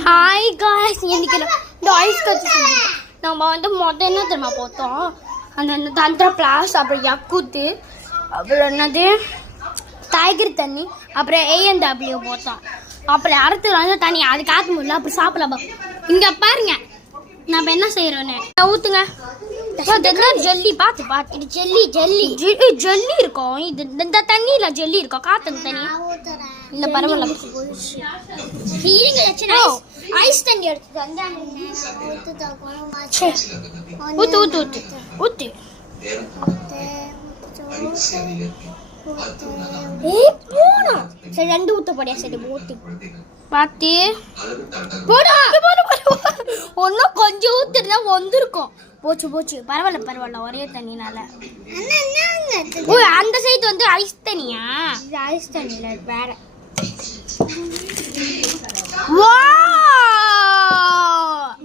Hi guys, இன்னைக்கு இந்த ice கட்சி செஞ்சுருக்கோம். நம்ம வந்து மொதல் என்ன தெரியுமா போட்டோம், அந்த தந்திர பிளாஸ், அப்புறம் யக்கூத்து, அப்புறம் என்னது டைகர் தண்ணி, அப்புறம் ANW போட்டோம். அப்புறம் அடுத்து வந்து தண்ணி அது காற்று முடியல, அப்புறம் சாப்பிடலாம். இங்கே பாருங்க நம்ம என்ன செய்யறோன்னு ஊத்துங்க. ஜெல்லி பார்த்து பார்த்து, இது ஜெல்லி ஜெல்லி ஜெல்லி இருக்கும். இது இந்த தண்ணியில ஜெல்லி இருக்கும், காத்து தண்ணி இல்ல பரவாயில்ல. ஐஸ் தண்ணி எடுத்து ஊத்து ஊத்து ஊத்து ஊத்து. சரி ரெண்டு ஊத்த போடியா, சரி ஊத்து பாத்து போடா. ஒன்னும் கொஞ்சம் ஊத்துறதா வந்திருக்கும். போச்சு போச்சு, பரவாயில்ல பரவாயில்ல, ஒரே தண்ணினால. அந்த சைடு வந்து ஐஸ் தண்ணியா? இது ஐஸ் தண்ணியில வேற.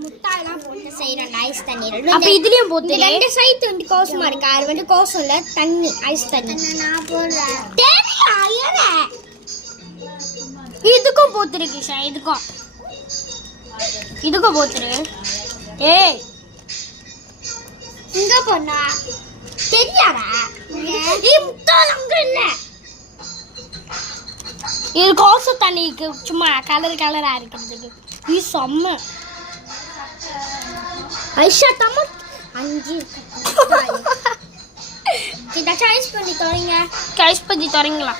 முட்டாயெல்லாம் போட்டு செய்யறாங்க ஐஸ் தண்ணியில. அப்ப இதுலயும் போட்டு ரெண்டு சைடு வந்து கோசமா இருக்கு. அது வந்து கோசம் இல்ல, தண்ணி ஐஸ் தண்ணி. நான் போடுறேன். இதுக்கும் போத்துரு கிஷா, இதுக்கும் இதுக்கும் போத்துரு. ஏய் இங்க போனா தெரியாதா? ஏய் முட்டாள் அங்க இல்ல. இது கோச தண்ணிக்கு சும்மா கலர் கலரா இருக்கிறதுக்கு. இது செம்ம ஐஷா தம்ம 5 இத சாய்ஸ் பண்ணி தரீங்க. சாய்ஸ் பண்ணி தரீங்களா?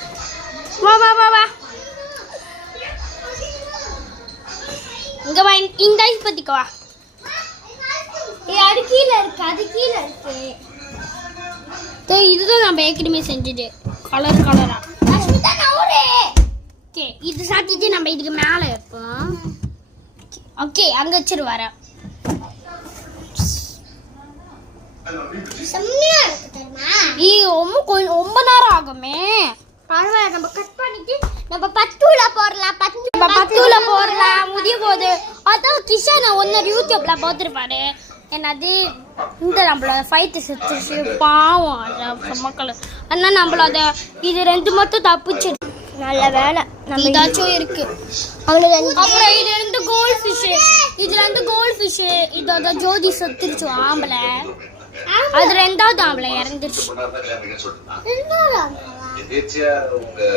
வா வா வா வா இங்க வா, இந்த ஐஸ் பத்திக்கு வா. அது கீழே இருக்கு, அது கீழே இருக்கு. இதுதான் நம்ம ஏற்கனவே செஞ்சது, கலர் கலரா. ஓகே, இது சாத்திட்டு நம்ம இதுக்கு மேலே வைப்போம். ஓகே, அங்க வச்சிரு வர. ரொம்ப நேரம் ஆகுமே. பரவாயில்ல, நம்ம கட் பண்ணிட்டு நம்ம பத்தூல போடலாம். முடிய போகுது. அதான் கிஷான் ஒன்னு யூடியூப்ல பார்த்துருப்பாரு. என்னது இந்த நம்மளோட ஃபைட்டு செத்துருச்சு, பாவம் அது மக்கள். ஆனால் நம்மளோட இது ரெண்டு மட்டும் தப்பிச்சு. நல்ல வேலை நம்ம ஏதாச்சும் இருக்கு. அப்புறம் இது இருந்து கோல்ட் ஃபிஷ், இதுல இருந்து கோல்ட் ஃபிஷ். இதோட ஜோதி செத்துருச்சு ஆம்பளை. அது ரெண்டாவது ஆம்பளை இறந்துருச்சு.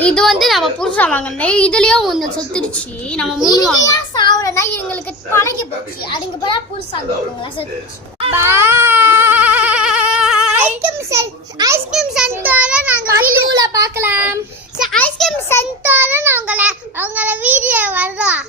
இது வந்து நம்ம புதுசா வாங்கினேன். இதுலயும் ஒண்ணு செத்துருச்சு. நம்ம மூணு சாவலன்னா எங்களுக்கு பழகி போச்சு. அதுங்க போல புதுசா செத்துருச்சு. ஐஸ்கிரீம் சென்டோட நாங்க வீடியோல பார்க்கலாம். ஐஸ்கிரீம் சென்டோட நாங்க வீடியோ வர்றோம்.